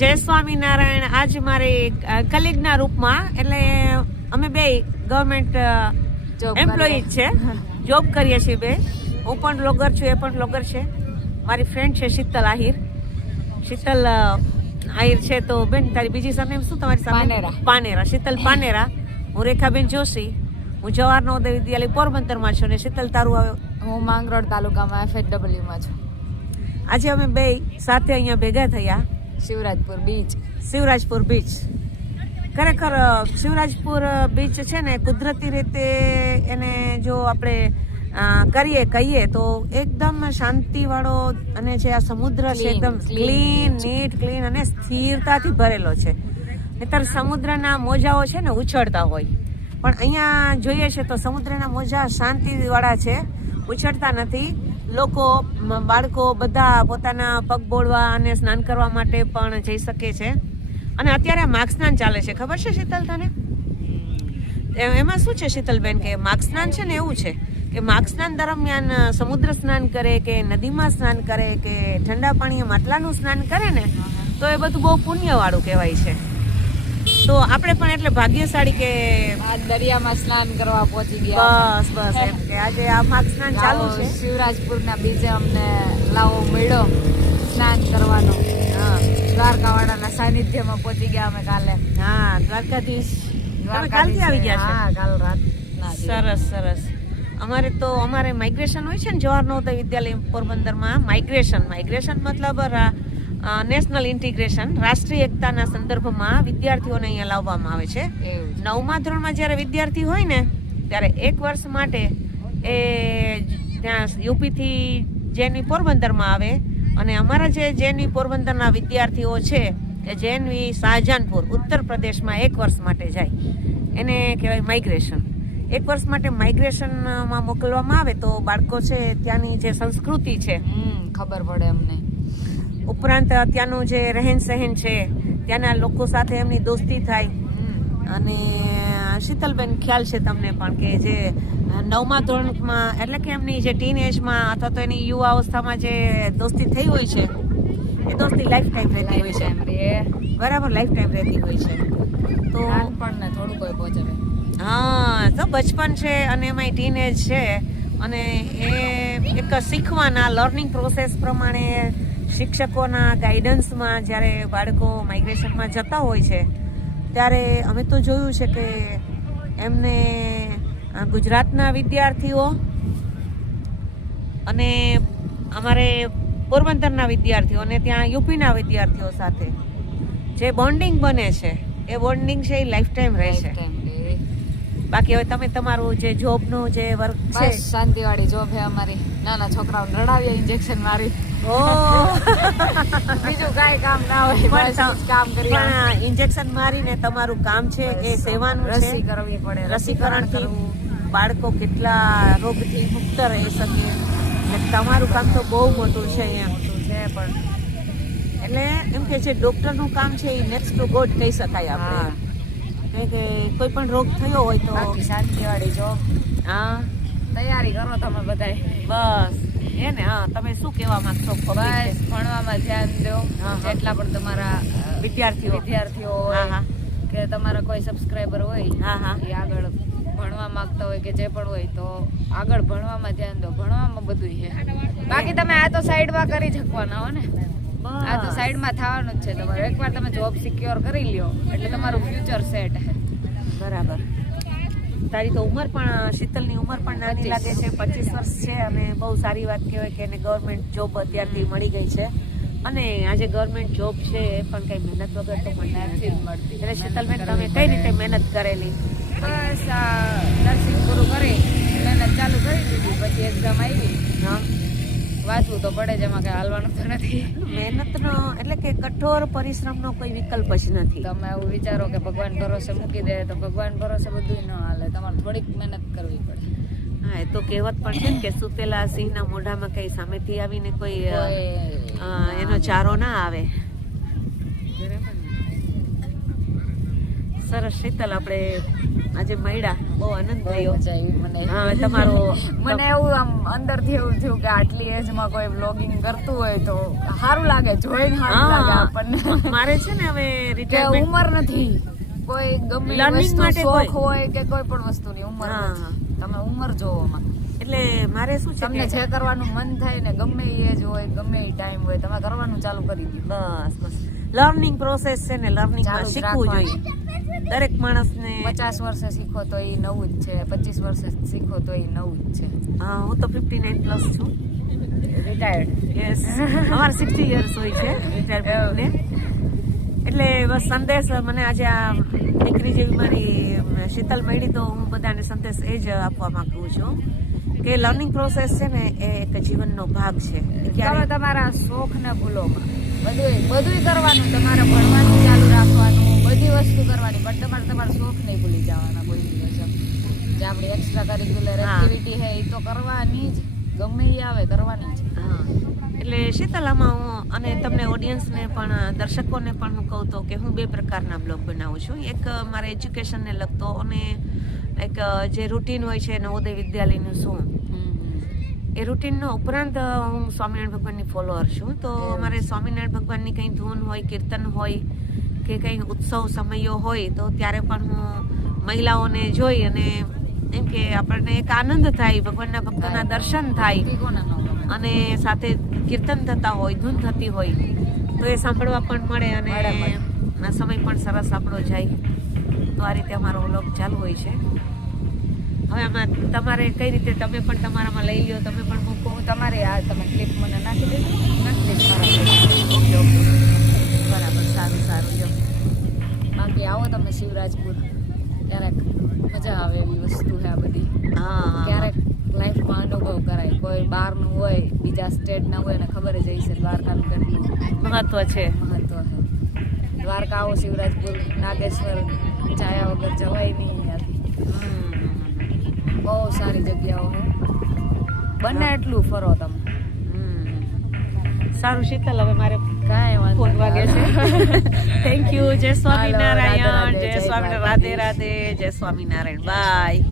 જય સ્વામિનારાયણ. આજ મારી કલીગના રૂપમાં, એટલે અમે બે ગવર્મેન્ટ એમ્પ્લોયી છે, જોબ કરીએ છીએ બે. હું પણ બ્લોગર છું, એ પણ બ્લોગર છે. મારી ફ્રેન્ડ છે શીતલ આહિર. શીતલ આહિર છે. તો બેન, તારી બીજી સરનેમ શું તમારી સામે? પાનેરા. શીતલ પાનેરા. હું રેખાબેન જોશી. હું જવાહર નવોદય વિદ્યાલય પોરબંદરમાં છું. અને શીતલ, તારું આવ્યો? હું માંગરોળ તાલુકામાં FHW માં છું. આજે અમે બે સાથે અહીંયા ભેગા થયા. શિવરાજપુર બીચ. શિવરાજપુર બીચ. ખરેખર શિવરાજપુર બીચ છે ને, કુદરતી રીતે એને જો આપણે કહીએ તો એકદમ શાંતિવાળો, અને જે આ સમુદ્ર છે એકદમ ક્લીન અને સ્થિરતાથી ભરેલો છે. નહીંતર સમુદ્રના મોજાઓ છે ને ઉછળતા હોય, પણ અહીંયા જોઈએ છે તો સમુદ્રના મોજા શાંતિવાળા છે, ઉછળતા નથી. લોકો, બાળકો બધા પોતાના પગ બોળવા અને સ્નાન કરવા માટે પણ જઈ શકે છે. અને અત્યારે માઘ સ્નાન ચાલે છે, ખબર છે શીતલ તને? એમાં શું છે શીતલબેન, કે માઘ સ્નાન છે ને એવું છે કે માઘ સ્નાન દરમિયાન સમુદ્ર સ્નાન કરે કે નદીમાં સ્નાન કરે કે ઠંડા પાણીએ માટલાનું સ્નાન કરે ને, તો એ બધું બહુ પુણ્યવાળું કહેવાય છે. તો આપણે પણ એટલે ભાગ્યશાળી કે આ દરિયામાં સ્નાન કરવા પહોંચી ગયા. બસ એમ કે આજે આ માઘ સ્નાન ચાલુ છે. શિવરાજપુરના બીચે અમને લાવો મળ્યો સ્નાન કરવાનો. દ્વારકાવાળાના સાનિધ્યમાં પહોંચી ગયા અમે કાલે. હા, દ્વારકાધીશ. તમે કાલથી આવી ગયા છો? હા, કાલ રાત. સરસ. અમારે માઇગ્રેશન હોય છે ને જવાહર નવોદય વિદ્યાલય પોરબંદરમાં. માઇગ્રેશન મતલબ નેશનલ ઇન્ટિગ્રેશન, રાષ્ટ્રીય એકતાના સંદર્ભમાં વિદ્યાર્થીઓને અહીંયા લાવવામાં આવે છે. 9મા ધોરણમાં જ્યારે વિદ્યાર્થી હોય ને, ત્યારે 1 વર્ષ માટે એ ત્યાં યુપીથી જેએનવી પોરબંદરમાં આવે. અને અમારા જે જેએનવી પોરબંદરના વિદ્યાર્થીઓ છે એ જેએનવી શાહજહાનપુર ઉત્તર પ્રદેશમાં 1 વર્ષ માટે જાય. એને કહેવાય માઇગ્રેશન. 1 વર્ષ માટે માઇગ્રેશનમાં મોકલવામાં આવે તો બાળકો છે ત્યાંની જે સંસ્કૃતિ છે ખબર પડે અમને. ઉપરાંત ત્યાંનું જે રહેન સહેન છે, ત્યાંના લોકો સાથે એમની દોસ્તી થાય. અને શીતલબેન, ખ્યાલ છે તમને પણ કે જે 9મા ધોરણમાં, એટલે કે એમની જે ટીન એજમાં અથવા તો એની યુવા અવસ્થામાં જે દોસ્તી થઈ હોય છે, એ દોસ્તી લાઈફ ટાઈમ રહેતી હોય છે. બરાબર, લાઈફ ટાઈમ રહેતી હોય છે. તો નાનપણને થોડું કોઈ પહોંચે. હા, તો બચપન છે અને એમાંય ટીન એજ છે. અને એ એક શીખવાના લર્નિંગ પ્રોસેસ પ્રમાણે શિક્ષકોના ગાઈડન્સમાં જ્યારે બાળકો માઇગ્રેશનમાં જતા હોય છે, ત્યારે અમે તો જોયું છે કે એમને ગુજરાતના વિદ્યાર્થીઓ અને અમારે પોરબંદરના વિદ્યાર્થીઓ અને ત્યાં યુપીના વિદ્યાર્થીઓ સાથે જે બોન્ડિંગ બને છે, એ બોન્ડિંગ છે એ લાઈફ ટાઈમ રહે છે. બાકી હવે તમે તમારું જે જોબનું જે વર્ક છે, શાંતિવાળી જોબ છે અમારી. નાના છોકરાઓને રડાવીએ ઇન્જેક્શન મારી. બીજું કાંઈ કામ ના હોય, કામ કરી. પણ ઇન્જેક્શન મારીને તમારું કામ છે એ સેવાનું છે. રસી કરવી પડે. રસીકરણથી બાળકો કેટલા રોગથી મુક્ત રહી શકે. તમારું કામ તો બહુ મોટું છે એમ છે. પણ એટલે એમ કે જે ડોક્ટરનું કામ છે એ નેક્સ્ટ ટુ ગોડ કહી શકાય આપણે. કે કોઈ પણ રોગ થયો હોય તો શાંતિવાળી જોબ. હા, તૈયારી કરો તમે બધાય. બસ એ ને. હા, તમે શું કહેવા માંગશો? બસ ભણવામાં ધ્યાન દો. જેટલા પણ તમારા વિદ્યાર્થીઓ હોય કે તમારા કોઈ સબસ્ક્રાઈબર હોય, એ આગળ ભણવા માંગતા હોય કે જે પણ હોય, તો આગળ ભણવામાં ધ્યાન દો. ભણવામાં બધું છે. બાકી તમે આ તો સાઈડમાં કરી શકવાના હો ને. આ તો સાઈડમાં થવાનું જ છે તમારે. એકવાર તમે જોબ સિક્યોર કરી લ્યો એટલે તમારું ફ્યુચર સેટ છે. બરાબર. તારી તો ઉંમર પણ, શીતલની ઉંમર પણ નાની લાગે છે, 25 વર્ષ છે. અને બહુ સારી વાત કહેવાય કે એને ગવર્મેન્ટ જોબ અત્યારથી મળી ગઈ છે. અને આજે ગવર્મેન્ટ જોબ છે એ પણ કઈ મહેનત વગર તો નથી મળતી. એટલે શીતલબેન, તમે કઈ રીતે મહેનત કરેલી? બસ નર્સિંગ પૂરું કરી મહેનત ચાલુ કરી દીધી. પછી એક્ઝામ આવી. વાંચવું તો પડે જ, એમાં કઈ હાલવાનું તો નથી. મહેનતનો એટલે કે કઠોર પરિશ્રમનો કોઈ વિકલ્પ જ નથી. તમે એવું વિચારો કે ભગવાન ભરોસે મૂકી દે, તો ભગવાન ભરોસે બધું ન હાલે. તમારે થોડીક મહેનત કરવી પડે. હા, એ તો કહેવત પણ છે કે સુતેલા સિંહના મોઢામાં કઈ સામેથી આવીને કોઈ એનો ચારો ના આવે. સરસ શીતલ, આપણે આજે મળ્યા, બહુ આનંદ થયો. મજા આવી મને. હા, તમારો મને એવું આમ અંદરથી એવું થયું કે આટલી એજમાં કોઈ બ્લોગિંગ કરતું હોય તો સારું લાગે, જોઈને સારું લાગે આપણને. મારે છે ને હવે કે રિટાયરમેન્ટ ઉંમર નથી, કોઈ ગમે એ Learning વસ્તુ માટે શોખ કોઈ. હોય કે કોઈ પણ વસ્તુની ઉંમર હા, નથી. તમે ઉંમર જોવો માં. એટલે મારે શું છે તમને કે જે કરવાનું મન થાય ને ગમે એ એજ હોય ગમે એ ટાઈમ હોય તમે કરવાનું ચાલુ કરી દો. બસ બસ લર્નિંગ પ્રોસેસ છે ને, લર્નિંગમાં ચાલુ જ શીખવું જોઈએ દરેક માણસને. 50 વર્ષે શીખો તો એ નવું જ છે, 25 વર્ષે શીખો તો એ નવું જ છે. હા, હું તો 59 પ્લસ છું. રિટાયર્ડ. યસ, અમારે 60 યર્સ હોય છે રિટાયરમેન્ટને. એટલે બસ સંદેશ મને આજે આ દીકરી જેવી મારી શીતલ મળી તો હું બધાને સંદેશ એ જ આપવા માંગુ છું કે લર્નિંગ પ્રોસેસ છે ને એ એક જીવનનો ભાગ છે. તમે તમારા શોખ ને ભૂલો બધું કરવાનું, તમારે ભણવાનું ચાલુ રાખવાનું, બધી વસ્તુ કરવાની, પણ તમારે તમારા શોખ નહીં ભૂલી જવાના કોઈ દિવસ. જે આપણી એક્સ્ટ્રા કરિક્યુલર એક્ટિવિટી છે એ તો કરવાની જ, ગમે એ આવે કરવાની જ. હા, એટલે શીતલામાં હું અને તમને ઓડિયન્સને પણ દર્શકોને પણ હું કહું તો કે હું 2 પ્રકારના બ્લોગ બનાવું છું. એક મારે એજ્યુકેશનને લગતો અને એક જે રૂટીન હોય છે નવોદય વિદ્યાલયનું શું એ રૂટીનનો ઉપરાંત હું સ્વામિનારાયણ ભગવાનની ફોલોઅર છું. તો અમારે સ્વામિનારાયણ ભગવાનની કંઈ ધૂન હોય, કીર્તન હોય કે કંઈ ઉત્સવ સમયો હોય તો ત્યારે પણ હું મહિલાઓને જોઈ અને એમ કે આપણને એક આનંદ થાય, ભગવાનના ભક્તોના દર્શન થાય અને સાથે કીર્તન થતા હોય, ધૂન થતી હોય તો એ સાંભળવા પણ મળે અને સમય પણ સરસ આપણો જાય. તો આ રીતે અમારો વ્લોગ ચાલુ હોય છે. હવે આમાં તમારે કઈ રીતે તમે પણ તમારામાં લઈ લ્યો, તમે પણ મૂકો. તમારે આ તમે ક્લિપ મને નાખી દેજો, નાખી દેજો મારા. ઓકે ઓકે, બરાબર, સારું સારું. જો બાકી આવો તમે શિવરાજપુર, ક્યારેક મજા આવે એવી વસ્તુ છે આ બધી. હા, ક્યારેક લાઈફમાં અનુભવ કરાય, કોઈ બહારનું હોય બીજા સ્ટેટના હોય ને ખબર જ હશે દ્વારકાનું કેટલું મહત્વ છે. મહત્વ છે. દ્વારકા આવો, શિવરાજપુર, નાગેશ્વર, ચાયા વગર જવાય નહીં ત્યાંથી. બહુ સારી જગ્યાઓ છે, બને એટલું ફરો તમે. સારું શીતલ, હવે મારે કાંઈ વાંધો ફોન વાગે છે. Thank you. જય સ્વામિનારાયણ, રાધે રાધે, જય જય સ્વામિનારાયણ, રાધે રાધે, જય સ્વામિનારાયણ, બાય.